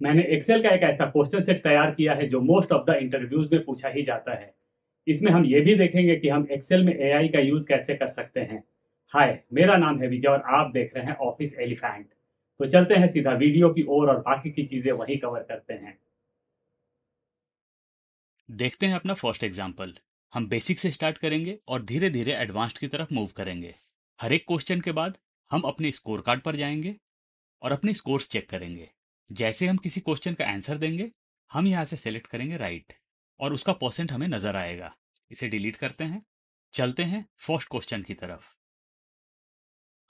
मैंने एक्सेल का एक ऐसा क्वेश्चन सेट तैयार किया है जो मोस्ट ऑफ द इंटरव्यूज में पूछा ही जाता है। इसमें हम ये भी देखेंगे कि हम एक्सेल में एआई का यूज कैसे कर सकते हैं। हाय, मेरा नाम है विजय और आप देख रहे हैं ऑफिस एलिफेंट। तो चलते हैं सीधा वीडियो की ओर और बाकी की चीजें वहीं कवर करते हैं। देखते हैं अपना फर्स्ट एग्जाम्पल। हम बेसिक से स्टार्ट करेंगे और धीरे धीरे एडवांस्ड की तरफ मूव करेंगे। हर एक क्वेश्चन के बाद हम अपने स्कोर कार्ड पर जाएंगे और अपने स्कोर्स चेक करेंगे। जैसे हम किसी क्वेश्चन का आंसर देंगे, हम यहाँ से सेलेक्ट करेंगे राइट और उसका परसेंट हमें नजर आएगा। इसे डिलीट करते हैं। चलते हैं फर्स्ट क्वेश्चन की तरफ।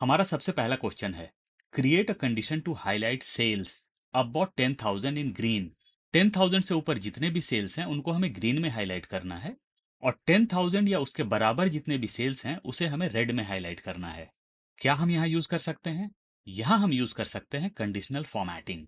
हमारा सबसे पहला क्वेश्चन है, create a condition to highlight cells about 10,000 in green. 10,000 से ऊपर जितने भी सेल्स हैं उनको हमें ग्रीन में हाईलाइट करना है, और 10,000 या उसके बराबर जितने भी सेल्स हैं उसे हमें रेड में हाईलाइट करना है। क्या हम यहाँ यूज कर सकते हैं? यहाँ हम यूज कर सकते हैं कंडीशनल फॉर्मेटिंग।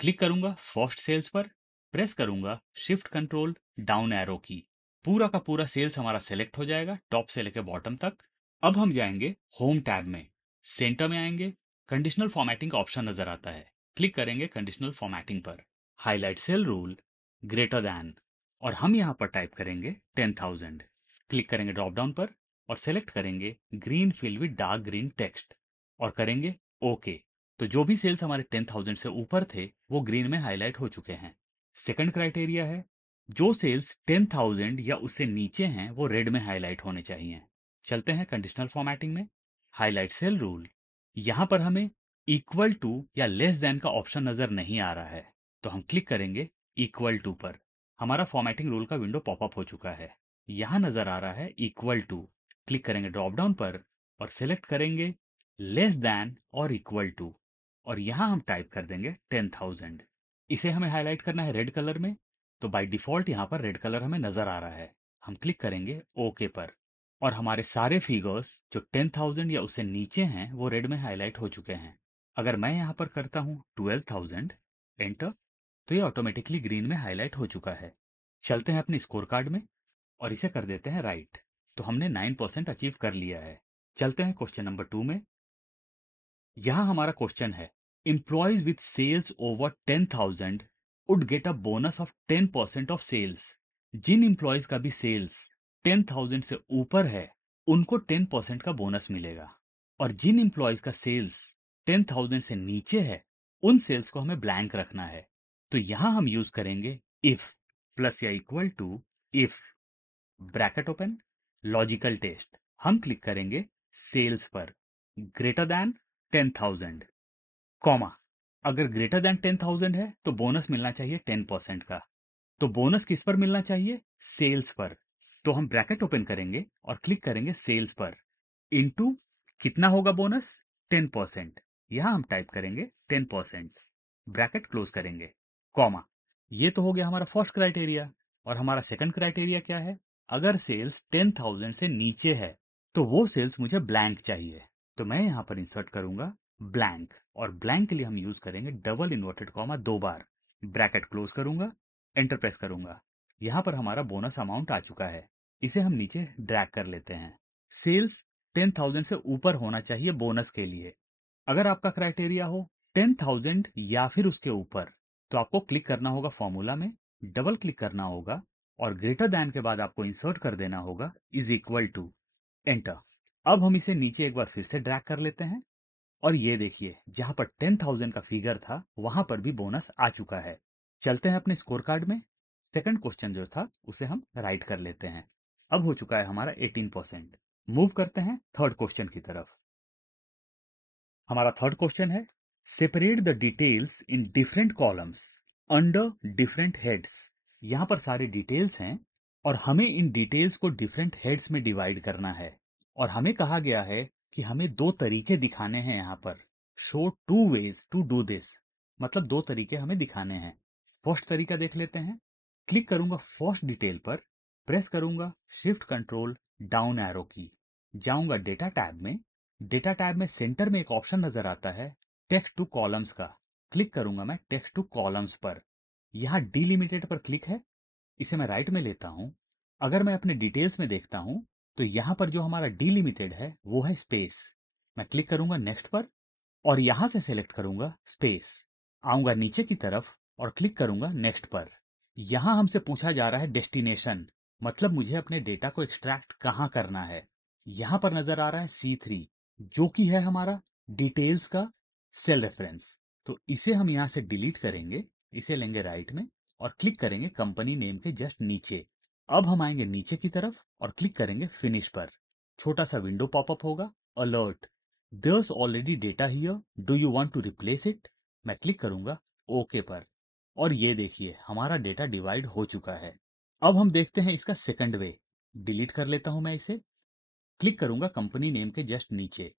क्लिक करूंगा फर्स्ट सेल्स पर, प्रेस करूंगा शिफ्ट कंट्रोल डाउन एरो की। पूरा का पूरा सेल्स हमारा सेलेक्ट हो जाएगा टॉप से लेकर बॉटम तक। अब हम जाएंगे होम टैब में, सेंटर में आएंगे, कंडीशनल फॉर्मेटिंग का ऑप्शन नजर आता है। क्लिक करेंगे कंडीशनल फॉर्मेटिंग पर, highlight cell rule greater than, और हम यहां पर टाइप करेंगे 10,000। क्लिक करेंगे ड्रॉप डाउन पर और सेलेक्ट करेंगे green fill with dark green text और करेंगे ओके। तो जो भी सेल्स हमारे 10,000 से ऊपर थे वो ग्रीन में हाईलाइट हो चुके हैं। सेकंड क्राइटेरिया है, जो सेल्स 10,000 या उससे नीचे हैं वो रेड में हाईलाइट होने चाहिए। चलते हैं कंडीशनल फॉर्मेटिंग में, हाईलाइट सेल रूल। यहां पर हमें इक्वल टू या लेस देन का ऑप्शन नजर नहीं आ रहा है, तो हम क्लिक करेंगे इक्वल टू पर। हमारा फॉर्मेटिंग रूल का विंडो पॉपअप हो चुका है। यहां नजर आ रहा है इक्वल टू। क्लिक करेंगे ड्रॉप डाउन पर और सिलेक्ट करेंगे लेस देन और इक्वल टू, और यहां हम टाइप कर देंगे 10,000। इसे हमें हाईलाइट करना है रेड कलर में, तो बाय डिफॉल्ट यहां पर रेड कलर हमें नजर आ रहा है। हम क्लिक करेंगे ओके पर, और हमारे सारे फिगर्स जो 10,000 या उससे नीचे हैं वो रेड में हाईलाइट हो चुके हैं। अगर मैं यहां पर करता हूं 12,000 एंटर, तो ये ऑटोमेटिकली ग्रीन में हाईलाइट हो चुका है। चलते हैं अपने स्कोर कार्ड में और इसे कर देते हैं राइट। तो हमने 9% अचीव कर लिया है। चलते हैं क्वेश्चन नंबर 2 में। यहां हमारा क्वेश्चन है, employees with sales over 10,000 would get a bonus of 10% of sales. जिन एम्प्लॉयज का भी सेल्स 10,000 से ऊपर है उनको 10% का बोनस मिलेगा, और जिन एम्प्लॉयज का सेल्स 10,000 से नीचे है उन सेल्स को हमें ब्लैंक रखना है। तो यहां हम यूज करेंगे इफ प्लस या equal to if, bracket open, logical test. हम क्लिक करेंगे सेल्स पर, ग्रेटर दैन 10,000, कॉमा। अगर ग्रेटर दैन 10,000 है तो बोनस मिलना चाहिए 10% का। तो बोनस किस पर मिलना चाहिए? सेल्स पर। तो हम ब्रैकेट ओपन करेंगे और क्लिक करेंगे सेल्स पर, इनटू कितना होगा बोनस? 10%। यहां हम टाइप करेंगे 10%, ब्रैकेट क्लोज करेंगे, कॉमा। ये तो हो गया हमारा फर्स्ट क्राइटेरिया। और हमारा सेकंड क्राइटेरिया क्या है? अगर सेल्स 10,000 से नीचे है तो वो सेल्स मुझे ब्लैंक चाहिए। तो मैं यहां पर इंसर्ट करूंगा ब्लैंक, और ब्लैंक के लिए हम यूज करेंगे डबल इन्वर्टेड कॉमा 2 बार, ब्रैकेट क्लोज करूंगा, एंटर प्रेस करूंगा। यहां पर हमारा बोनस अमाउंट आ चुका है। इसे हम नीचे ड्रैग कर लेते हैं। सेल्स 10,000 से ऊपर होना चाहिए बोनस के लिए। अगर आपका क्राइटेरिया हो 10,000 या फिर उसके ऊपर, तो आपको क्लिक करना होगा फॉर्मूला में, डबल क्लिक करना होगा, और ग्रेटर दैन के बाद आपको इंसर्ट कर देना होगा इज इक्वल टू, एंटर। अब हम इसे नीचे एक बार फिर से ड्रैग कर लेते हैं, और ये देखिए जहां पर 10,000 का फिगर था वहां पर भी बोनस आ चुका है। चलते हैं अपने स्कोर कार्ड में। सेकंड क्वेश्चन जो था उसे हम राइट कर लेते हैं। अब हो चुका है हमारा 18%। मूव करते हैं थर्ड क्वेश्चन की तरफ। हमारा थर्ड क्वेश्चन है, separate the details in different columns under different heads. यहां पर सारे डिटेल्स हैं और हमें इन डिटेल्स को डिफरेंट हेड्स में डिवाइड करना है। और हमें कहा गया है कि हमें दो तरीके दिखाने हैं यहां पर, show two ways to do this, मतलब दो तरीके हमें दिखाने हैं। फर्स्ट तरीका देख लेते हैं। क्लिक करूंगा फर्स्ट डिटेल पर, प्रेस करूंगा शिफ्ट कंट्रोल डाउन एरो की, जाऊंगा डेटा टैब में। डेटा टैब में सेंटर में एक ऑप्शन नजर आता है टेक्स्ट टू कॉलम्स का। क्लिक करूंगा मैं टेक्स्ट टू कॉलम्स पर। यहां डिलिमिटेड पर क्लिक है, इसे मैं राइट में लेता हूं। अगर मैं अपने डिटेल्स में देखता हूं तो यहां पर जो हमारा डिलिमिटेड है वो है स्पेस। मैं क्लिक करूंगा नेक्स्ट पर और यहां से सेलेक्ट करूंगा स्पेस, आऊंगा नीचे की तरफ और क्लिक करूंगा नेक्स्ट पर। यहां हमसे पूछा जा रहा है डेस्टिनेशन, मतलब मुझे अपने डेटा को एक्सट्रैक्ट कहां करना है। यहां पर नजर आ रहा है C3, जो कि है हमारा डिटेल्स का सेल रेफरेंस। तो इसे हम यहां से डिलीट करेंगे, इसे लेंगे राइट में और क्लिक करेंगे कंपनी नेम के जस्ट नीचे। अब हम आएंगे नीचे की तरफ और क्लिक करेंगे फिनिश पर। छोटा सा विंडो पॉपअप होगा, alert, there's already data here, do you want to replace it. मैं क्लिक करूंगा ओके पर, और ये देखिए हमारा डेटा डिवाइड हो चुका है। अब हम देखते हैं इसका सेकंड वे। डिलीट कर लेता हूं मैं इसे, क्लिक करूंगा कंपनी नेम के जस्ट नीचे।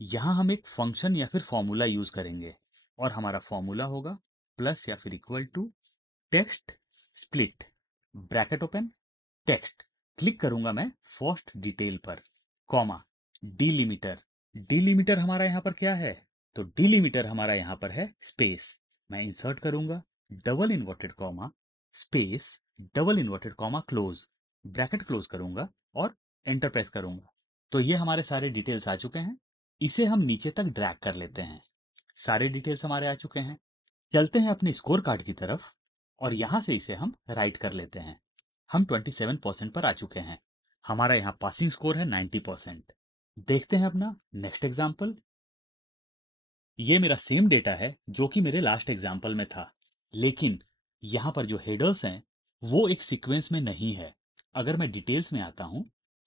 यहां हम एक फंक्शन या फिर फॉर्मूला यूज करेंगे और हमारा फॉर्मूला होगा प्लस या फिर equal to text split, bracket open, text. Click करूंगा मैं फर्स्ट डिटेल पर, कॉमा, डिलिमिटर। डिलिमिटर हमारा यहां पर क्या है? तो डिलिमिटर हमारा यहां पर है स्पेस। मैं इंसर्ट करूंगा double inverted comma, space, double inverted comma, close, bracket close करूंगा और एंटर प्रेस करूंगा। तो ये हमारे सारे डिटेल्स आ चुके हैं। इसे हम नीचे तक ड्रैग कर लेते हैं। सारे डिटेल्स हमारे आ चुके हैं। चलते हैं अपने स्कोर कार्ड की तरफ और यहां से इसे हम राइट कर लेते हैं। हम 27% पर आ चुके हैं। हमारा यहाँ पासिंग स्कोर है 90%। देखते हैं अपना नेक्स्ट एग्जाम्पल। ये मेरा सेम डेटा है जो कि मेरे लास्ट एग्जाम्पल में था, लेकिन यहाँ पर जो हेडर्स हैं वो एक सीक्वेंस में नहीं है। अगर मैं डिटेल्स में आता हूं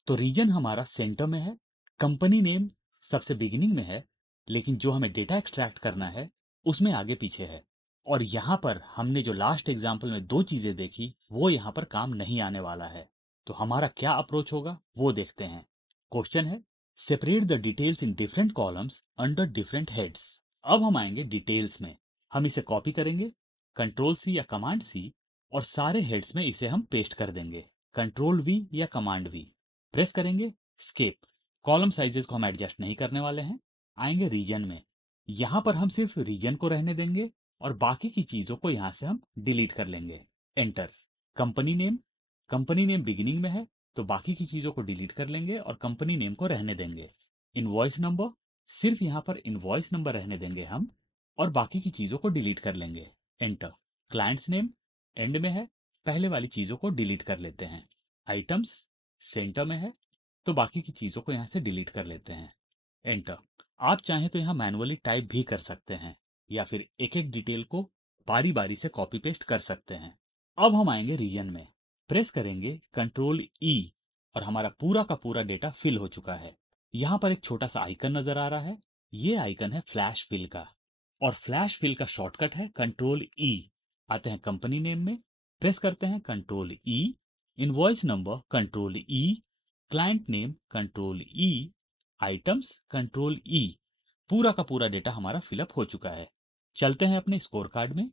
तो रीजन हमारा सेंटर में है, कंपनी नेम सबसे बिगिनिंग में है, लेकिन जो हमें डेटा एक्सट्रैक्ट करना है उसमें आगे पीछे है। और यहाँ पर हमने जो लास्ट एग्जाम्पल में दो चीजें देखी वो यहाँ पर काम नहीं आने वाला है। तो हमारा क्या अप्रोच होगा वो देखते हैं। क्वेश्चन है separate the details in different columns under different heads. अब हम आएंगे डिटेल्स में। हम इसे कॉपी करेंगे कंट्रोल C या कमांड C और सारे हेड्स में इसे हम पेस्ट कर देंगे। कंट्रोल V या कमांड V प्रेस करेंगे, स्केप। कॉलम साइजेस को हम एडजस्ट नहीं करने वाले हैं। आएंगे रीजन में, यहां पर हम सिर्फ रीजन को रहने देंगे और बाकी की चीजों को यहां से हम डिलीट कर लेंगे। एंटर। कंपनी नेम बिगिनिंग में है तो बाकी की चीजों को डिलीट कर लेंगे और कंपनी नेम को रहने देंगे। इनवॉइस नंबर, सिर्फ यहां पर इनवॉइस नंबर रहने देंगे हम और बाकी की चीजों को डिलीट कर लेंगे। एंटर। क्लाइंट्स नेम एंड में है, पहले वाली चीजों को डिलीट कर लेते हैं। आइटम्स सेंटर में है तो बाकी की चीजों को यहां से डिलीट कर लेते हैं। एंटर। आप चाहें तो यहां मैनुअली टाइप भी कर सकते हैं या फिर एक एक डिटेल को बारी बारी से कॉपी पेस्ट कर सकते हैं। अब हम आएंगे रीजन में, प्रेस करेंगे कंट्रोल E और हमारा पूरा का पूरा डेटा फिल हो चुका है। यहाँ पर एक छोटा सा आइकन नजर आ रहा है, ये आइकन है फ्लैश फिल का और फ्लैश फिल का शॉर्टकट है कंट्रोल E। आते हैं कंपनी नेम में, प्रेस करते हैं control E, invoice number control E, client name control E, items control E। पूरा का पूरा डेटा हमारा फिलअप हो चुका है। चलते हैं अपने स्कोर कार्ड में,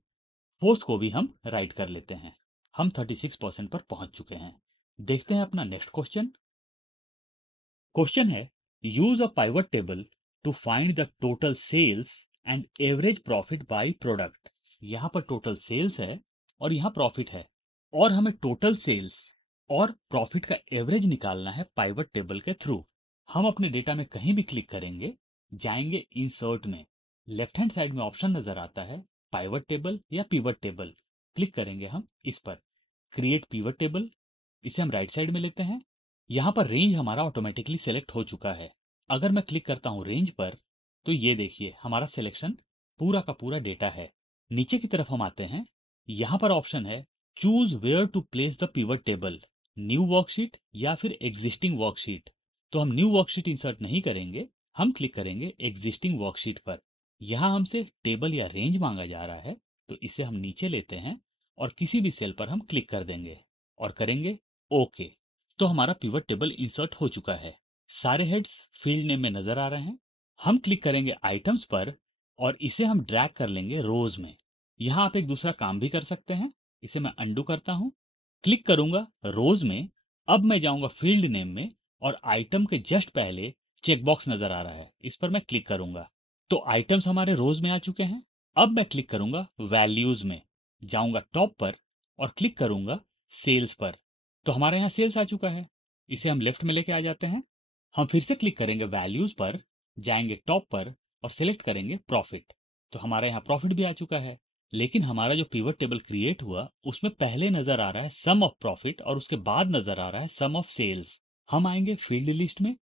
पोस्ट को भी हम राइट कर लेते हैं। हम 36% पर पहुंच चुके हैं। देखते हैं अपना नेक्स्ट क्वेश्चन। क्वेश्चन है use a pivot table to find the total sales and average profit by product. यहाँ पर टोटल सेल्स है और यहाँ प्रॉफिट है और हमें टोटल सेल्स और प्रॉफिट का एवरेज निकालना है पाइवट टेबल के थ्रू। हम अपने डेटा में कहीं भी क्लिक करेंगे, जाएंगे इंसर्ट में, लेफ्ट हैंड साइड में ऑप्शन नजर आता है पाइवट टेबल या पिवट टेबल। क्लिक करेंगे हम इस पर, क्रिएट पिवट टेबल, इसे हम राइट साइड में लेते हैं। यहाँ पर रेंज हमारा ऑटोमेटिकली सेलेक्ट हो चुका है। अगर मैं क्लिक करता हूँ रेंज पर तो ये देखिए हमारा सिलेक्शन पूरा का पूरा डेटा है। नीचे की तरफ हम आते हैं, यहाँ पर ऑप्शन है choose where to place the pivot table, new worksheet या फिर एग्जिस्टिंग वर्कशीट। तो हम न्यू वर्कशीट इंसर्ट नहीं करेंगे, हम क्लिक करेंगे एग्जिस्टिंग वर्कशीट पर। यहाँ हमसे टेबल या रेंज मांगा जा रहा है तो इसे हम नीचे लेते हैं और किसी भी सेल पर हम क्लिक कर देंगे और करेंगे ओके। तो हमारा पिवट टेबल इंसर्ट हो चुका है। सारे हेड्स फील्ड नेम में नजर आ रहे हैं। हम क्लिक करेंगे आइटम्स पर और इसे हम ड्रैग कर लेंगे रोज में। यहाँ आप एक दूसरा काम भी कर सकते हैं, इसे मैं अंडू करता हूं, क्लिक करूंगा रोज में। अब मैं जाऊंगा फील्ड नेम में और आइटम के जस्ट पहले चेकबॉक्स नजर आ रहा है, इस पर मैं क्लिक करूंगा तो आइटम्स हमारे रोज में आ चुके हैं। अब मैं क्लिक करूंगा वैल्यूज में, जाऊंगा टॉप पर और क्लिक करूंगा सेल्स पर, तो हमारे यहाँ सेल्स आ चुका है। इसे हम लेफ्ट में लेके आ जाते हैं। हम फिर से क्लिक करेंगे वैल्यूज पर, जाएंगे टॉप पर और सिलेक्ट करेंगे प्रॉफिट, तो हमारे यहाँ प्रॉफिट भी आ चुका है। लेकिन हमारा जो पिवट टेबल क्रिएट हुआ उसमें पहले नजर आ रहा है सम ऑफ प्रॉफिट और उसके बाद नजर आ रहा है सम ऑफ सेल्स। हम आएंगे फील्ड लिस्ट में,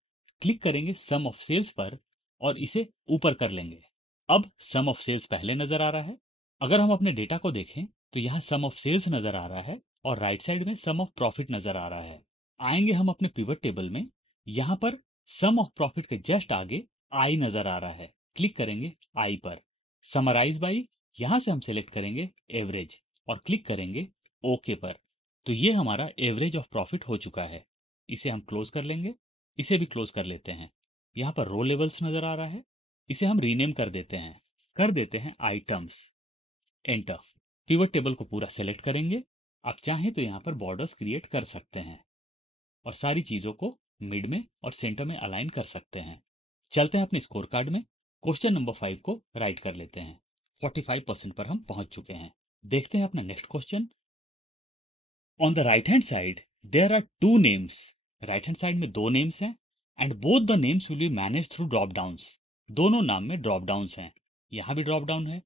क्लिक करेंगे सम ऑफ सेल्स पर और इसे ऊपर कर लेंगे। अब सम ऑफ सेल्स पहले नजर आ रहा है। अगर हम अपने डेटा को देखें तो यहाँ सम ऑफ सेल्स नजर आ रहा है और राइट साइड में सम ऑफ प्रॉफिट नजर आ रहा है। आएंगे हम अपने पिवट टेबल में, यहाँ पर सम ऑफ प्रॉफिट के जस्ट आगे आई नजर आ रहा है, क्लिक करेंगे आई पर। समराइज बाई, यहां से हम सेलेक्ट करेंगे एवरेज और क्लिक करेंगे ओके पर। तो ये हमारा एवरेज ऑफ प्रॉफिट हो चुका है। इसे हम क्लोज कर लेंगे, इसे भी क्लोज कर लेते हैं। यहाँ पर रो लेवल्स नजर आ रहा है, इसे हम रीनेम कर देते हैं आइटम्स। एंटर। पिवट टेबल को पूरा सेलेक्ट करेंगे। आप चाहें तो यहाँ पर बॉर्डर्स क्रिएट कर सकते हैं और सारी चीजों को मिड में और सेंटर में अलाइन कर सकते हैं। चलते हैं अपने स्कोर कार्ड में, क्वेश्चन नंबर 5 को राइट कर लेते हैं। 45% पर हम पहुंच चुके हैं। देखते हैं अपना next question. On the right hand side there are two names. Right hand side में दो नेम्स हैं and both the names will be manage through drop downs. दोनों नाम में ड्रॉप डाउन्स हैं, यहां भी ड्रॉप डाउन है।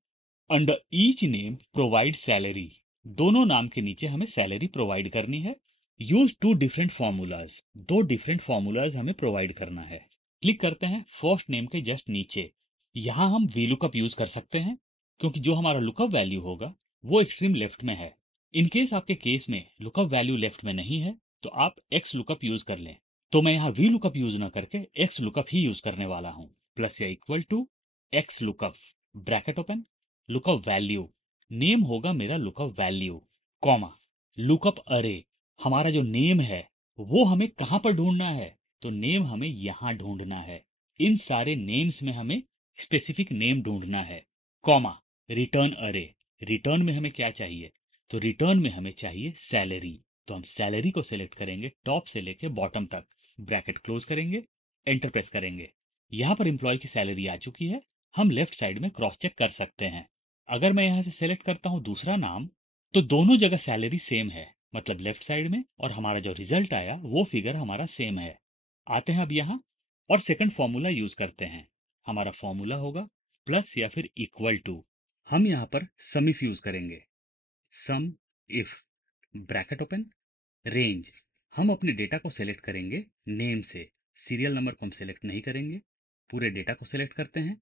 Under each name provide salary. दोनों नाम के नीचे हमें सैलरी प्रोवाइड करनी है। Use two different formulas. दो डिफरेंट फॉर्मूलाज हमें प्रोवाइड करना है। क्लिक करते हैं फर्स्ट नेम के जस्ट नीचे। यहां हम वी लुकअप यूज कर सकते हैं क्योंकि जो हमारा लुकअप वैल्यू होगा वो एक्सट्रीम लेफ्ट में है। इनकेस आपके केस में लुकअप वैल्यू लेफ्ट में नहीं है तो आप एक्स लुकअप यूज कर लें। तो मैं यहाँ वी लुकअप यूज ना करके एक्स लुकअप ही यूज करने वाला हूँ। प्लस या equal to X lookup, bracket open, lookup value, name होगा मेरा लुकअप वैल्यू, कॉमा, लुकअप अरे। हमारा जो नेम है वो हमें कहां पर ढूंढना है, तो नेम हमें यहां ढूंढना है। इन सारे नेम्स में हमें स्पेसिफिक नेम ढूंढना है, कॉमा, रिटर्न अरे। रिटर्न में हमें क्या चाहिए, तो रिटर्न में हमें चाहिए सैलरी। तो हम सैलरी को सिलेक्ट करेंगे टॉप से लेके बॉटम तक, ब्रैकेट क्लोज करेंगे, एंटर प्रेस करेंगे। यहां पर एम्प्लॉय की सैलरी आ चुकी है। हम लेफ्ट साइड में क्रॉस चेक कर सकते हैं। अगर मैं यहां से सेलेक्ट करता हूं दूसरा नाम तो दोनों जगह सैलरी सेम है, मतलब लेफ्ट साइड में और हमारा जो रिजल्ट आया वो फिगर हमारा सेम है। आते हैं अब यहां और सेकंड फॉर्मूला यूज करते हैं। हमारा फॉर्मूला होगा प्लस या फिर इक्वल टू। हम यहां पर सम इफ यूज करेंगे, सम इफ, ब्रैकेट ओपन, रेंज। हम अपने डेटा को सिलेक्ट करेंगे नेम से, सीरियल नंबर को हम सिलेक्ट नहीं करेंगे, पूरे डेटा को सिलेक्ट करते हैं,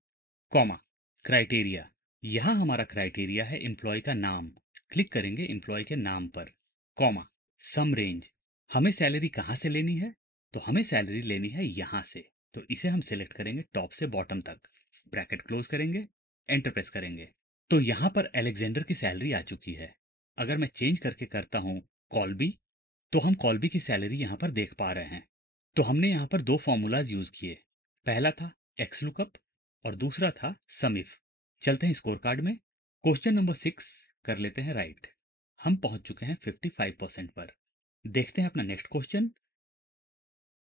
कॉमा, क्राइटेरिया। यहां हमारा क्राइटेरिया है एम्प्लॉय का नाम, क्लिक करेंगे एम्प्लॉय के नाम पर, कॉमा, सम रेंज। हमें सैलरी कहां से लेनी है, तो हमें सैलरी लेनी है यहां से, तो इसे हम सिलेक्ट करेंगे टॉप से बॉटम तक, ब्रैकेट क्लोज करेंगे, एंटर प्रेस करेंगे। तो यहां पर अलेक्जेंडर की सैलरी आ चुकी है। अगर मैं चेंज करके करता हूं कॉल्बी, तो हम कॉल्बी की सैलरी यहां पर देख पा रहे हैं। तो हमने यहां पर दो फॉर्मूलाज यूज किए, पहला था एक्स लुकअप और दूसरा था सम इफ। चलते हैं स्कोर कार्ड में, क्वेश्चन नंबर 6 कर लेते हैं राइट। हम पहुंच चुके हैं 55% पर। देखते हैं अपना नेक्स्ट क्वेश्चन।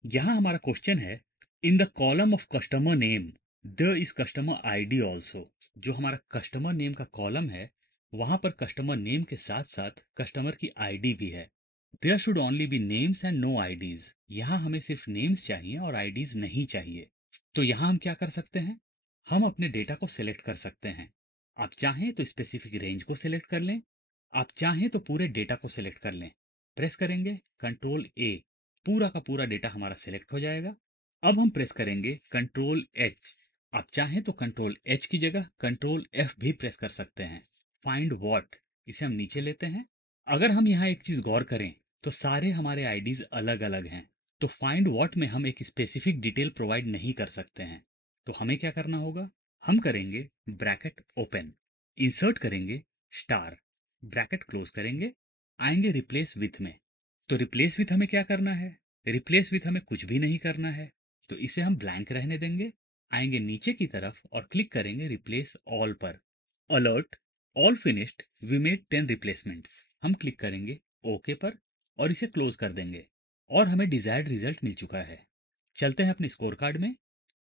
यहां हमारा क्वेश्चन है, in the column of customer name there is customer ID also. जो हमारा कस्टमर नेम का कॉलम है वहां पर कस्टमर नेम के साथ साथ कस्टमर की आईडी भी है। There should only be names and no IDs. यहां हमें सिर्फ नेम्स चाहिए और आईडीज नहीं चाहिए। तो यहां हम क्या कर सकते हैं, हम अपने डेटा को सिलेक्ट कर सकते हैं। आप चाहें तो स्पेसिफिक रेंज को सिलेक्ट कर लें, आप चाहें तो पूरे डेटा को सिलेक्ट कर लें। प्रेस करेंगे कंट्रोल ए, पूरा का पूरा डेटा हमारा सिलेक्ट हो जाएगा। अब हम प्रेस करेंगे कंट्रोल एच। आप चाहें तो कंट्रोल एच की जगह कंट्रोल एफ भी प्रेस कर सकते हैं। फाइंड व्हाट, इसे हम नीचे लेते हैं। अगर हम यहाँ एक चीज गौर करें तो सारे हमारे आईडीज अलग अलग हैं, तो फाइंड व्हाट में हम एक स्पेसिफिक डिटेल प्रोवाइड नहीं कर सकते हैं। तो हमें क्या करना होगा, हम करेंगे ब्रैकेट ओपन, इंसर्ट करेंगे स्टार, ब्रैकेट क्लोज करेंगे, आएंगे रिप्लेस विथ में। तो रिप्लेस विथ हमें क्या करना है, रिप्लेस विथ हमें कुछ भी नहीं करना है, तो इसे हम ब्लैंक रहने देंगे। आएंगे नीचे की तरफ और क्लिक करेंगे रिप्लेस ऑल पर। Alert, all finished, we made 10 replacements. हम क्लिक करेंगे ओके पर और इसे क्लोज कर देंगे और हमें डिजायर्ड रिजल्ट मिल चुका है। चलते हैं अपने स्कोर कार्ड में,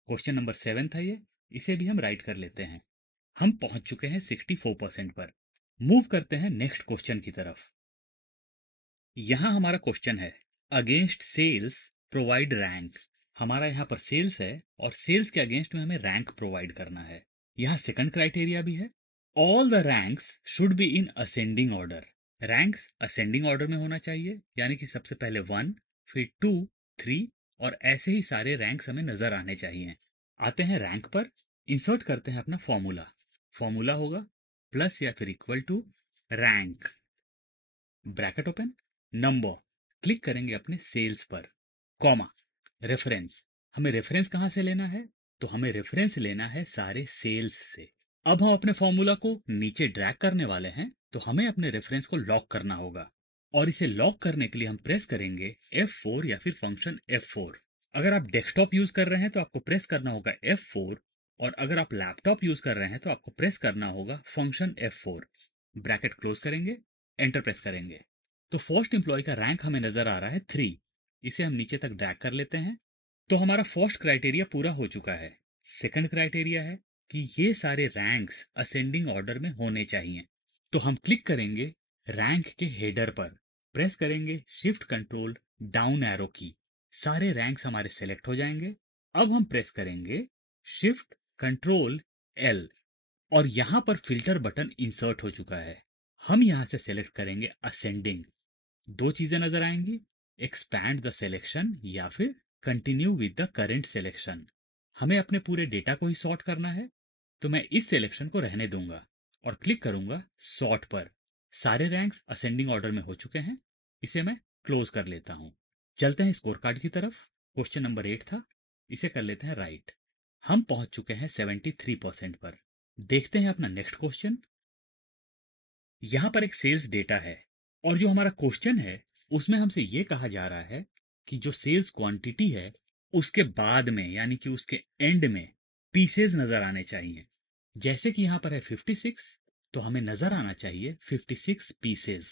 क्वेश्चन नंबर 7 था ये, इसे भी हम राइट कर लेते हैं। हम पहुंच चुके हैं 64% पर। मूव करते हैं नेक्स्ट क्वेश्चन की तरफ। यहां हमारा क्वेश्चन है, अगेंस्ट सेल्स प्रोवाइड रैंक। हमारा यहाँ पर सेल्स है और सेल्स के अगेंस्ट में हमें रैंक प्रोवाइड करना है। यहाँ सेकंड क्राइटेरिया भी है, all the ranks should be in ascending order. Ranks ascending order में होना चाहिए, यानी कि सबसे पहले 1, फिर 2, 3 और ऐसे ही सारे रैंक्स हमें नजर आने चाहिए। आते हैं रैंक पर, इंसर्ट करते हैं अपना फॉर्मूला। फॉर्मूला होगा प्लस या फिर equal to rank, bracket open, number, click करेंगे अपने सेल्स पर, कॉमा, रेफरेंस। हमें रेफरेंस कहां से लेना है? तो हमें रेफरेंस लेना है सारे सेल्स से। अब हम अपने फॉर्मूला को नीचे ड्रैग करने वाले हैं, तो हमें अपने रेफरेंस को लॉक करना होगा। और इसे लॉक करने के लिए हम प्रेस करेंगे F4 या फिर फंक्शन F4। अगर आप डेस्कटॉप यूज कर रहे हैं तो आपको प्रेस करना होगा F4, और अगर आप लैपटॉप यूज कर रहे हैं तो आपको प्रेस करना होगा फंक्शन F4। ब्रैकेट क्लोज करेंगे, एंटर प्रेस करेंगे, तो फर्स्ट एम्प्लॉय का रैंक हमें नजर आ रहा है 3। इसे हम नीचे तक ड्रैग कर लेते हैं, तो हमारा फर्स्ट क्राइटेरिया पूरा हो चुका है। सेकंड क्राइटेरिया है कि ये सारे रैंक्स असेंडिंग ऑर्डर में होने चाहिए। तो हम क्लिक करेंगे रैंक के हेडर पर, प्रेस करेंगे शिफ्ट कंट्रोल डाउन एरो की, सारे रैंक्स हमारे सेलेक्ट हो जाएंगे। अब हम प्रेस करेंगे शिफ्ट कंट्रोल एल, और यहां पर फिल्टर बटन इंसर्ट हो चुका है। हम यहां से सेलेक्ट करेंगे असेंडिंग। दो चीजें नजर आएंगी, एक्सपैंड द सिलेक्शन या फिर continue with the current selection. हमें अपने पूरे डेटा को ही सॉर्ट करना है, तो मैं इस सिलेक्शन को रहने दूंगा और क्लिक करूंगा सॉर्ट पर। सारे रैंक्स असेंडिंग ऑर्डर में हो चुके हैं, इसे मैं क्लोज कर लेता हूं। चलते हैं स्कोर कार्ड की तरफ। क्वेश्चन नंबर 8 था, इसे कर लेते हैं राइट। हम पहुंच चुके हैं 73% पर। देखते हैं अपना नेक्स्ट क्वेश्चन। यहां पर एक सेल्स डेटा है, और जो हमारा क्वेश्चन है उसमें हमसे यह कहा जा रहा है कि जो सेल्स क्वांटिटी है उसके बाद में, यानी कि उसके एंड में पीसेज नजर आने चाहिए। जैसे कि यहां पर है 56, तो हमें नजर आना चाहिए 56 पीसेज।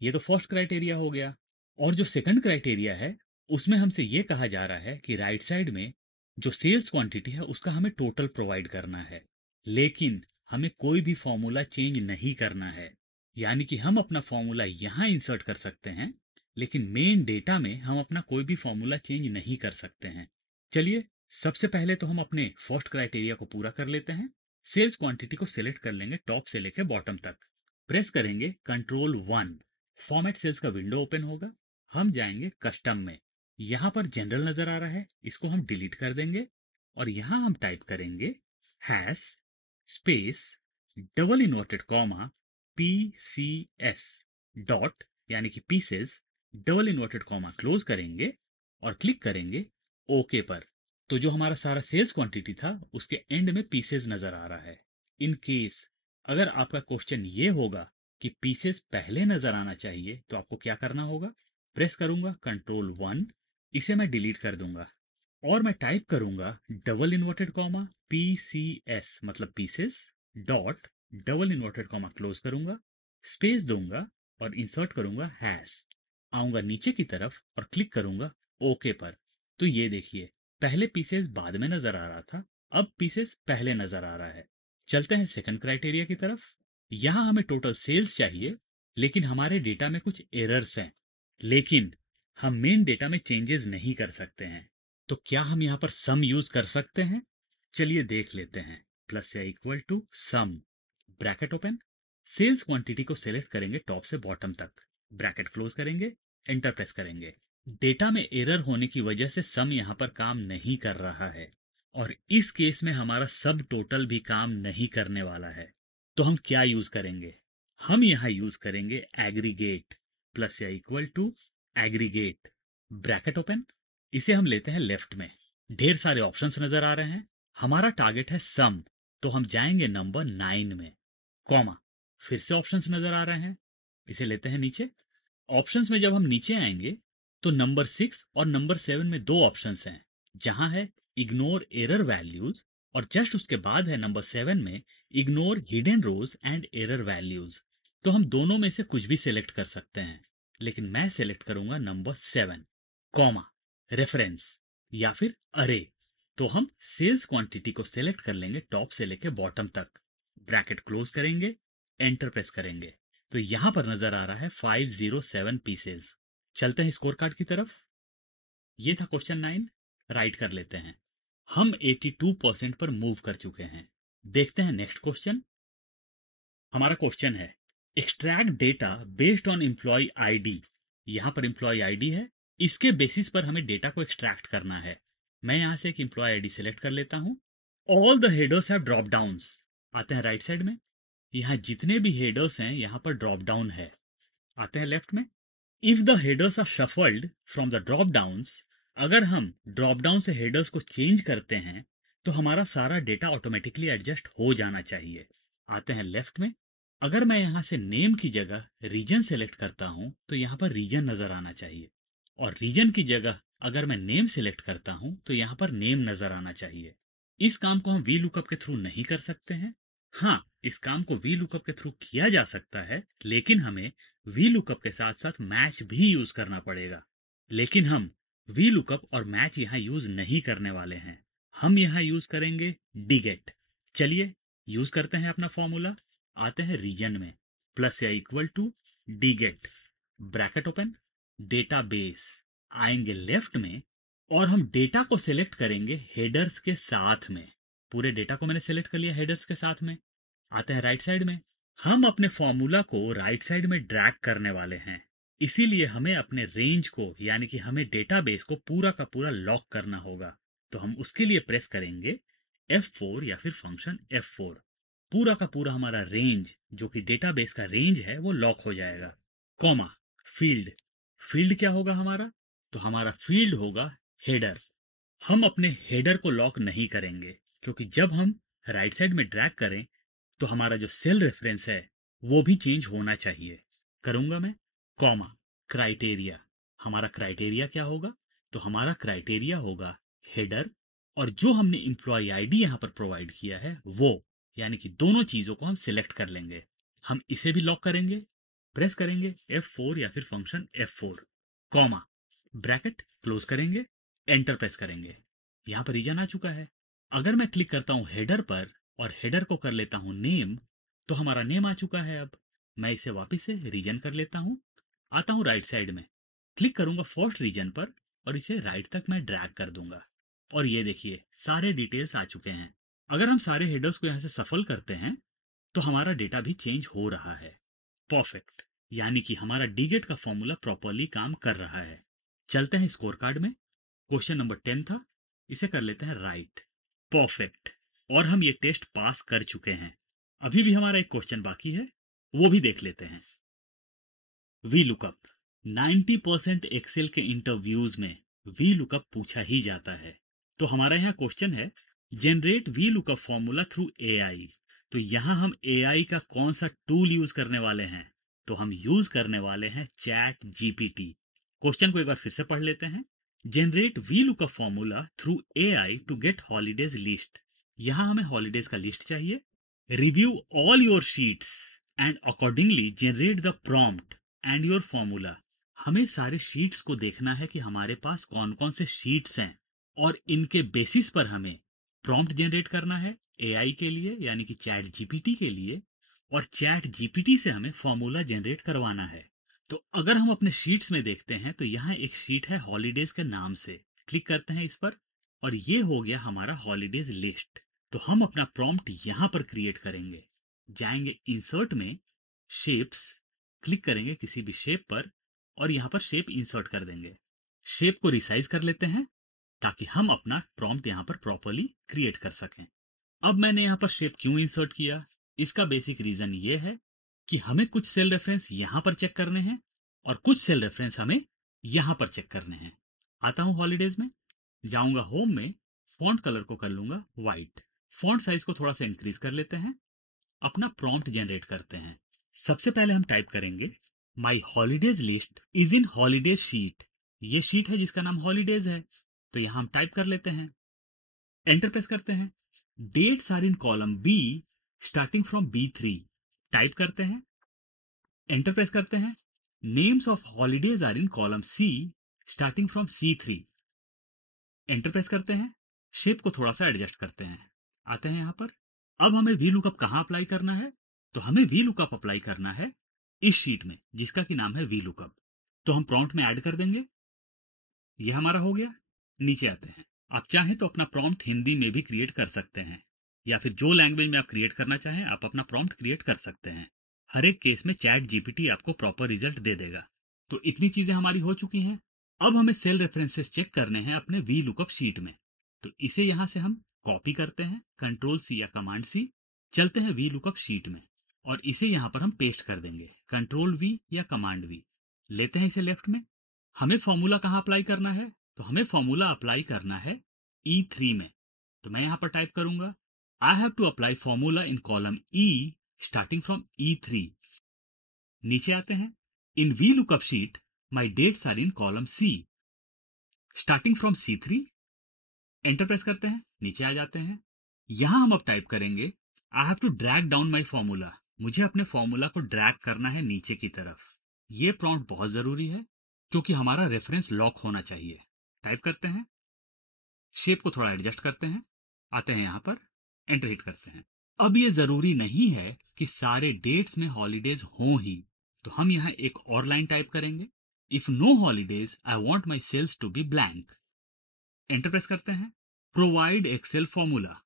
ये तो फर्स्ट क्राइटेरिया हो गया। और जो सेकंड क्राइटेरिया है उसमें हमसे यह कहा जा रहा है कि राइट साइड में जो सेल्स क्वांटिटी है उसका हमें टोटल प्रोवाइड करना है, लेकिन हमें कोई भी फॉर्मूला चेंज नहीं करना है। यानी कि हम अपना फॉर्मूला यहां इंसर्ट कर सकते हैं, लेकिन मेन डेटा में हम अपना कोई भी फॉर्मूला चेंज नहीं कर सकते हैं। चलिए, सबसे पहले तो हम अपने फर्स्ट क्राइटेरिया को पूरा कर लेते हैं। सेल्स क्वांटिटी को सिलेक्ट कर लेंगे टॉप से लेकर बॉटम तक, प्रेस करेंगे Ctrl+1, फॉर्मेट सेल्स का विंडो ओपन होगा। हम जाएंगे कस्टम में, यहां पर जनरल नजर आ रहा है, इसको हम डिलीट कर देंगे और यहां हम टाइप करेंगे hash space double inverted comma PCS dot, यानी कि pieces, double inverted comma close करेंगे और क्लिक करेंगे ओके पर। तो जो हमारा सारा सेल्स क्वांटिटी था उसके एंड में पीसेस नजर आ रहा है। इन केस अगर आपका क्वेश्चन ये होगा कि पीसेस पहले नजर आना चाहिए, तो आपको क्या करना होगा? प्रेस करूंगा Ctrl+1, इसे मैं डिलीट कर दूंगा और मैं टाइप करूंगा डबल इन्वर्टेड कॉमा PCS मतलब pieces dot, double inverted comma close करूंगा, स्पेस दूंगा और इंसर्ट करूंगा हैश। आऊंगा नीचे की तरफ और क्लिक करूंगा ओके पर। तो ये देखिए, पहले पीसेस बाद में नजर आ रहा था, अब पीसेस पहले नजर आ रहा है। चलते हैं सेकंड क्राइटेरिया की तरफ। यहां हमें टोटल सेल्स चाहिए, लेकिन हमारे डेटा में कुछ एरर्स हैं, लेकिन हम मेन डेटा में चेंजेस नहीं कर सकते हैं। तो क्या हम यहां पर सम यूज कर सकते हैं? चलिए देख लेते हैं। प्लस या equal to sum, bracket open, sales quantity को सिलेक्ट करेंगे टॉप से बॉटम तक, ब्रैकेट क्लोज करेंगे, एंटर प्रेस करेंगे। डेटा में एरर होने की वजह से सम यहां पर काम नहीं कर रहा है, और इस केस में हमारा सब टोटल भी काम नहीं करने वाला है। तो हम क्या यूज करेंगे? हम यहां यूज करेंगे एग्रीगेट, प्लस या equal to aggregate, bracket open, इसे हम लेते हैं लेफ्ट में। ढेर सारे ऑप्शंस नजर आ रहे हैं, हमारा टारगेट है सम, तो हम जाएंगे नंबर 9 में, कॉमा, फिर से ऑप्शंस नजर आ रहे हैं, इसे लेते हैं नीचे। ऑप्शंस में जब हम नीचे आएंगे तो नंबर 6 और नंबर 7 में दो ऑप्शंस हैं, जहां है इग्नोर एरर वैल्यूज, और जस्ट उसके बाद है नंबर 7 में ignore hidden rows and error values. तो हम दोनों में से कुछ भी सिलेक्ट कर सकते हैं, लेकिन मैं सिलेक्ट करूंगा नंबर 7, कॉमा, रेफरेंस या फिर अरे। तो हम सेल्स क्वांटिटी को सिलेक्ट कर लेंगे टॉप से लेके बॉटम तक, ब्रैकेट क्लोज करेंगे, एंटर प्रेस करेंगे। तो यहां पर नजर आ रहा है 507 पीसेस। चलते हैं स्कोर कार्ड की तरफ। ये था क्वेश्चन 9, राइट कर लेते हैं। हम 82% पर मूव कर चुके हैं। देखते हैं नेक्स्ट क्वेश्चन। हमारा क्वेश्चन है extract data based on employee ID. यहां पर एम्प्लॉय आईडी है, इसके बेसिस पर हमें डेटा को एक्सट्रैक्ट करना है। मैं यहां से एक एम्प्लॉय आईडी सिलेक्ट कर लेता हूं। All the headers have drop downs. आते हैं राइट साइड में, यहां जितने भी हेडर्स हैं यहां पर ड्रॉप डाउन है। आते हैं लेफ्ट में, if the headers are shuffled from the drop downs, अगर हम ड्रॉप डाउन से हेडर्स को चेंज करते हैं तो हमारा सारा डेटा ऑटोमेटिकली एडजस्ट हो जाना चाहिए। आते हैं लेफ्ट में, अगर मैं यहां से नेम की जगह रीजन सेलेक्ट करता हूं तो यहां पर रीजन नजर आना चाहिए, और रीजन की जगह अगर मैं नेम सेलेक्ट करता हूं तो यहां पर नेम नजर आना चाहिए। इस काम को हम वी लुकअप के थ्रू नहीं कर सकते हैं। हाँ, इस काम को वी लुकअप के थ्रू किया जा सकता है, लेकिन हमें वी लुकअप के साथ साथ मैच भी यूज करना पड़ेगा। लेकिन हम वी लुकअप और मैच यहां यूज नहीं करने वाले हैं, हम यहां यूज करेंगे डिगेट। चलिए यूज करते हैं अपना फॉर्मूला। आते हैं रीजन में, प्लस या equal to digit, bracket open, database. आएंगे लेफ्ट में और हम डेटा को सिलेक्ट करेंगे हेडर्स के साथ में। पूरे डेटा को मैंने सिलेक्ट कर लिया हेडर्स के साथ में। आते हैं राइट साइड में, हम अपने फॉर्मूला को राइट साइड में ड्रैग करने वाले हैं, इसीलिए हमें अपने रेंज को यानी कि हमें डेटाबेस को पूरा का पूरा लॉक करना होगा। तो हम उसके लिए प्रेस करेंगे F4 या फिर फंक्शन F4। पूरा का पूरा हमारा रेंज जो कि डेटाबेस का रेंज है वो लॉक हो जाएगा। कॉमा, फील्ड, फील्ड क्या होगा हमारा? तो हमारा फील्ड होगा हेडर। हम अपने हेडर को लॉक नहीं करेंगे, क्योंकि जब हम राइट साइड में ड्रैग करें तो हमारा जो सेल रेफरेंस है वो भी चेंज होना चाहिए। करूंगा मैं, कॉमा, क्राइटेरिया। हमारा क्राइटेरिया क्या होगा? तो हमारा क्राइटेरिया होगा हेडर, और जो हमने एम्प्लॉय आईडी यहां पर प्रोवाइड किया है वो, यानी कि दोनों चीजों को हम सिलेक्ट कर लेंगे। हम इसे भी लॉक करेंगे, प्रेस करेंगे F4 या फिर function F4, comma, bracket close करेंगे, एंटर प्रेस करेंगे। यहां पर रीजन आ चुका है। अगर मैं क्लिक करता हूं हेडर पर और हेडर को कर लेता हूं नेम, तो हमारा नेम आ चुका है। अब मैं इसे वापस से रीजन कर लेता हूं, आता हूं राइट साइड में, क्लिक करूंगा फर्स्ट रीजन पर और इसे राइट तक मैं ड्रैग कर दूंगा, और ये देखिए सारे डिटेल्स आ चुके हैं। अगर हम सारे हेडर्स को यहां से सफल करते हैं तो हमारा डेटा भी चेंज हो रहा है। परफेक्ट, यानी कि हमारा डीगेट का फॉर्मूला प्रॉपरली काम कर रहा है। चलते हैं स्कोर कार्ड में। क्वेश्चन नंबर 10 था, इसे कर लेते हैं राइट। परफेक्ट, और हम ये टेस्ट पास कर चुके हैं। अभी भी हमारा एक क्वेश्चन बाकी है, वो भी देख लेते हैं। वी लुकअप 90% एक्सेल के इंटरव्यूज में वी लुकअप पूछा ही जाता है। तो हमारा यहाँ क्वेश्चन है generate V lookup formula through AI. तो यहाँ हम एआई का कौन सा टूल यूज करने वाले हैं? तो हम यूज करने वाले हैं चैट जीपीटी। क्वेश्चन को एक बार फिर से पढ़ लेते हैं। Generate V lookup formula through AI to get holidays list. यहाँ हमें हॉलीडेज का लिस्ट चाहिए। Review all your sheets and accordingly generate the prompt and your formula. हमें सारे शीट्स को देखना है कि हमारे पास कौन कौन से शीट्स हैं, और इनके बेसिस पर हमें प्रॉम्प्ट जनरेट करना है एआई के लिए, यानी कि चैट जीपीटी के लिए, और चैट जीपीटी से हमें फॉर्मूला जनरेट करवाना है। तो अगर हम अपने शीट्स में देखते हैं तो यहाँ एक शीट है हॉलीडेज के नाम से, क्लिक करते हैं इस पर और ये हो गया हमारा हॉलीडेज लिस्ट। तो हम अपना प्रॉम्प्ट यहाँ पर क्रिएट करेंगे। जाएंगे इंसर्ट में, शेप्स, क्लिक करेंगे किसी भी शेप पर और यहाँ पर शेप इंसर्ट कर देंगे। शेप को रिसाइज कर लेते हैं ताकि हम अपना प्रॉम्प्ट यहाँ पर प्रॉपरली क्रिएट कर सकें। अब मैंने यहाँ पर शेप क्यों इंसर्ट किया? इसका बेसिक रीजन ये है कि हमें कुछ सेल रेफरेंस यहाँ पर चेक करने हैं और कुछ सेल रेफरेंस हमें यहाँ पर चेक करने हैं। आता हूँ हॉलीडेज में, जाऊंगा होम में, फॉन्ट कलर को कर लूंगा व्हाइट, फॉन्ट साइज को थोड़ा सा इंक्रीज कर लेते हैं, अपना प्रॉम्प्ट जनरेट करते हैं। सबसे पहले हम टाइप करेंगे my holidays list is in holidays sheet. ये शीट है जिसका नाम हॉलीडेज है, तो यहां हम टाइप कर लेते हैं, एंटर प्रेस करते हैं। Dates are in column B starting from B3, type करते हैं, एंटर प्रेस करते हैं। Names of holidays are in column C starting from C3, enter press करते हैं। शेप को थोड़ा सा एडजस्ट करते हैं, आते हैं यहां पर। अब हमें वी लुकअप कहां अप्लाई करना है? तो हमें वी लुकअप अप्लाई करना है इस शीट में जिसका की नाम है वी लुकअप। तो हम प्रॉम्प्ट में ऐड कर देंगे। यह हमारा हो गया। नीचे आते हैं, आप चाहें तो अपना प्रॉम्प्ट हिंदी में भी क्रिएट कर सकते हैं। या फिर जो लैंग्वेज में आप क्रिएट करना चाहें आप अपना प्रॉम्प्ट क्रिएट कर सकते हैं। हर एक केस में चैट जीपीटी आपको प्रॉपर रिजल्ट दे देगा। तो इतनी चीजें हमारी हो चुकी हैं। अब हमें सेल रेफरेंसेस चेक करने हैं अपने वी लुकअप शीट में। तो इसे यहां से हम कॉपी करते हैं, कंट्रोल सी या कमांड सी, चलते हैं वी लुकअप शीट में और इसे यहां पर हम पेस्ट कर देंगे, कंट्रोल वी या कमांड वी। लेते हैं इसे लेफ्ट में। हमें फॉर्मूला कहां अप्लाई करना है? तो हमें फॉर्मूला अप्लाई करना है E3 में। तो मैं यहां पर टाइप करूंगा I have to apply formula in column E starting from E3। नीचे आते हैं, in VLOOKUP sheet my dates are in column C starting from C3। Enter press करते हैं, नीचे आ जाते हैं। यहां हम अब टाइप करेंगे I have to drag down my formula. मुझे अपने फॉर्मूला को ड्रैग करना है नीचे की तरफ। ये प्रॉम्प्ट बहुत जरूरी है क्योंकि हमारा रेफरेंस लॉक होना चाहिए। टाइप करते हैं, शेप को थोड़ा एडजस्ट करते हैं, आते हैं यहां पर, एंटर हिट करते हैं। अब ये जरूरी नहीं है कि सारे डेट्स में हॉलीडेज हों ही, तो हम यहां एक और लाइन टाइप करेंगे, if no holidays I want my cells to be blank. Enter press करते हैं, प्रोवाइड एक्सेल फॉर्मूला।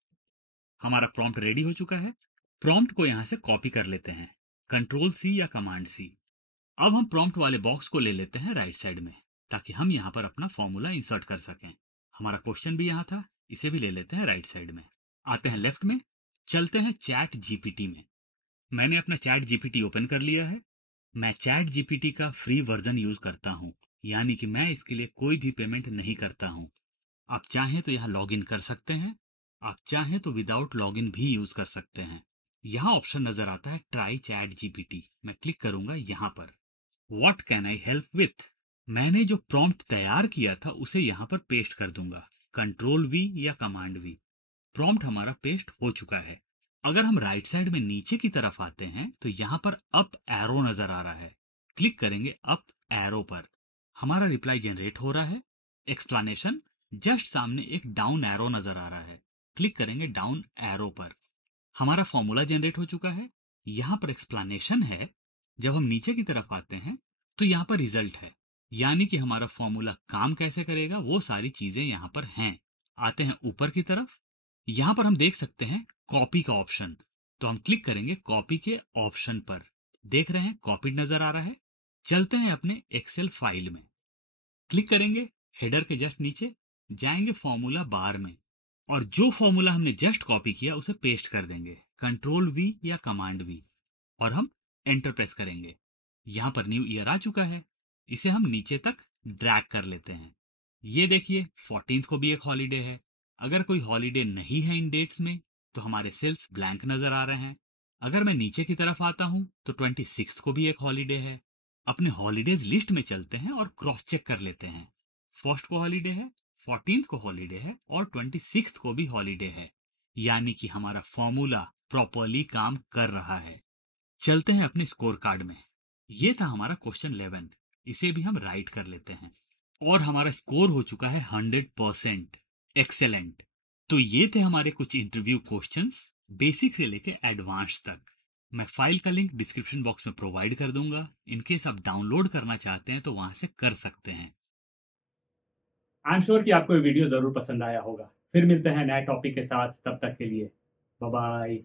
हमारा प्रॉम्प्ट रेडी हो चुका है। प्रॉम्प्ट को यहां से कॉपी कर लेते हैं, कंट्रोल सी या कमांड सी। अब हम प्रॉम्प्ट वाले बॉक्स को ले लेते हैं राइट साइड में ताकि हम यहां पर अपना फॉर्मूला इंसर्ट कर सकें। हमारा क्वेश्चन भी यहां था, इसे भी ले लेते हैं राइट साइड में। आते हैं लेफ्ट में, चलते हैं चैट जीपीटी में। मैंने अपना चैट जीपीटी ओपन कर लिया है। मैं चैट जीपीटी का फ्री वर्जन यूज करता हूं, यानी कि मैं इसके लिए कोई भी पेमेंट नहीं करता हूं। आप चाहें तो यहाँ लॉग इन कर सकते हैं, आप चाहें तो विदाउट लॉग इन भी यूज कर सकते हैं। यहाँ ऑप्शन नजर आता है ट्राई चैट जीपीटी। मैं क्लिक करूंगा यहाँ पर। What can I help with? मैंने जो प्रॉम्प्ट तैयार किया था उसे यहाँ पर पेस्ट कर दूंगा, कंट्रोल वी या कमांड वी। प्रॉम्प्ट हमारा पेस्ट हो चुका है। अगर हम राइट साइड में नीचे की तरफ आते हैं तो यहाँ पर अप एरो नजर आ रहा है। क्लिक करेंगे अप एरो पर, हमारा रिप्लाई जनरेट हो रहा है। एक्सप्लेनेशन, जस्ट सामने एक डाउन एरो नजर आ रहा है। क्लिक करेंगे डाउन एरो पर, हमारा फॉर्मूला जनरेट हो चुका है। यहाँ पर एक्सप्लेनेशन है। जब हम नीचे की तरफ आते हैं तो यहाँ पर रिजल्ट है, यानी कि हमारा फॉर्मूला काम कैसे करेगा वो सारी चीजें यहाँ पर हैं। आते हैं ऊपर की तरफ, यहाँ पर हम देख सकते हैं कॉपी का ऑप्शन। तो हम क्लिक करेंगे कॉपी के ऑप्शन पर। देख रहे हैं कॉपी नजर आ रहा है। चलते हैं अपने एक्सेल फाइल में, क्लिक करेंगे हेडर के जस्ट नीचे, जाएंगे फॉर्मूला बार में और जो फॉर्मूला हमने जस्ट कॉपी किया उसे पेस्ट कर देंगे, कंट्रोल वी या कमांड वी, और हम एंटर प्रेस करेंगे। यहां पर न्यू ईयर आ चुका है। इसे हम नीचे तक ड्रैग कर लेते हैं। ये देखिए 14th को भी एक हॉलीडे है। अगर कोई हॉलीडे नहीं है इन डेट्स में तो हमारे सेल्स ब्लैंक नजर आ रहे हैं। अगर मैं नीचे की तरफ आता हूं तो 26th को भी एक हॉलीडे है। अपने हॉलीडेज लिस्ट में चलते हैं और क्रॉस चेक कर लेते हैं। फर्स्ट को हॉलीडे है, 14th को हॉलीडे है और 26th को भी हॉलीडे है, यानी कि हमारा फॉर्मूला प्रॉपरली काम कर रहा है। चलते हैं अपने स्कोर कार्ड में। ये था हमारा क्वेश्चन 11। इसे भी हम राइट कर लेते हैं और हमारा स्कोर हो चुका है 100%। एक्सेलेंट। तो ये थे हमारे कुछ इंटरव्यू क्वेश्चंस, बेसिक से लेके एडवांस तक। मैं फाइल का लिंक डिस्क्रिप्शन बॉक्स में प्रोवाइड कर दूंगा। इनकेस आप डाउनलोड करना चाहते हैं तो वहां से कर सकते हैं। आई एम श्योर कि आपको ये वीडियो जरूर पसंद आया होगा। फिर मिलते हैं नए टॉपिक के साथ, तब तक के लिए बाय बाय।